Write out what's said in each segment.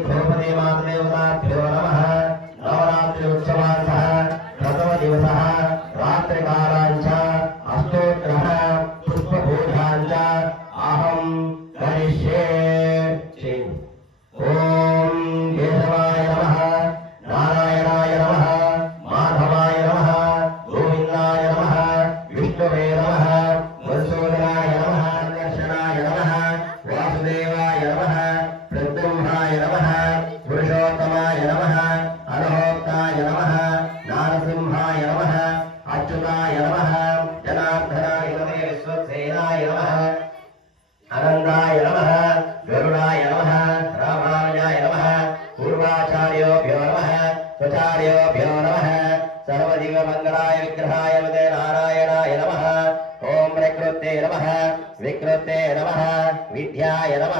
द्रौपदी मातृदेवताभ्यो नमः। नवरात्रि उत्सवासः प्रथमदिवसः అనందాయ నమ గరుడాయ నమ రామానుజాయ నమ పూర్వాచార్యోభ్యో నమ స్వచార్యోభ్యో నమ సర్వజీవమంగళాయ విగ్రహాయ వదే నారాయణాయ నమ ఓం ప్రకృతే నమ వికృతే నమ విద్యాయ నమ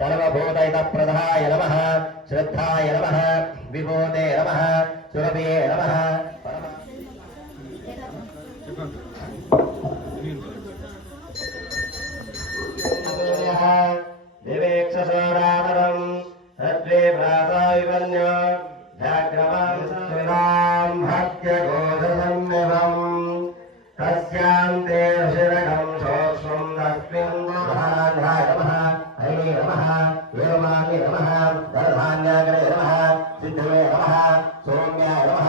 సర్వభూతైత ప్రధాయ నమ శ్రద్ధాయ నమ విభూతే నమ సురభే నమ చెప్పండి. చైవన్య జాగ్రవాం భక్త్యగోధసన్నివం తస్యాంతే శిరగం సోక్ష్మం తస్మిన్ హరి నమ వేమాని నమ ధనధాన్యాగ్రే నమ సిద్ధమే నమ సౌమ్యాయ నమ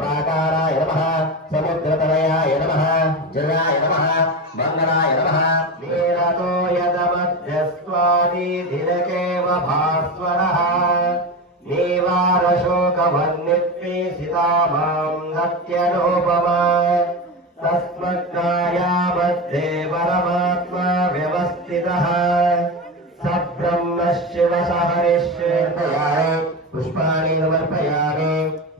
ప్రాకారాయ నమ సముద్రతనయాయ నమ జయాయ నమ नत्यनोपमा तस्मत्कायामध्ये परमात्मा व्यवस्थितः सब्रह्म शिव सहरिष्यर्पयामि पुष्पाणि समर्पयामि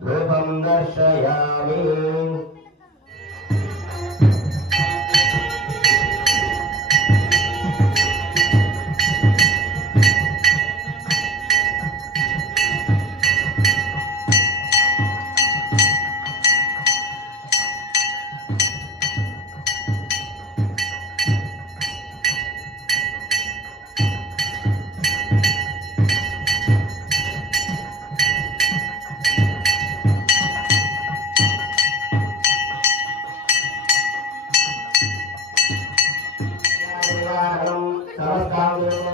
धूपं दर्शयामि नमस्कार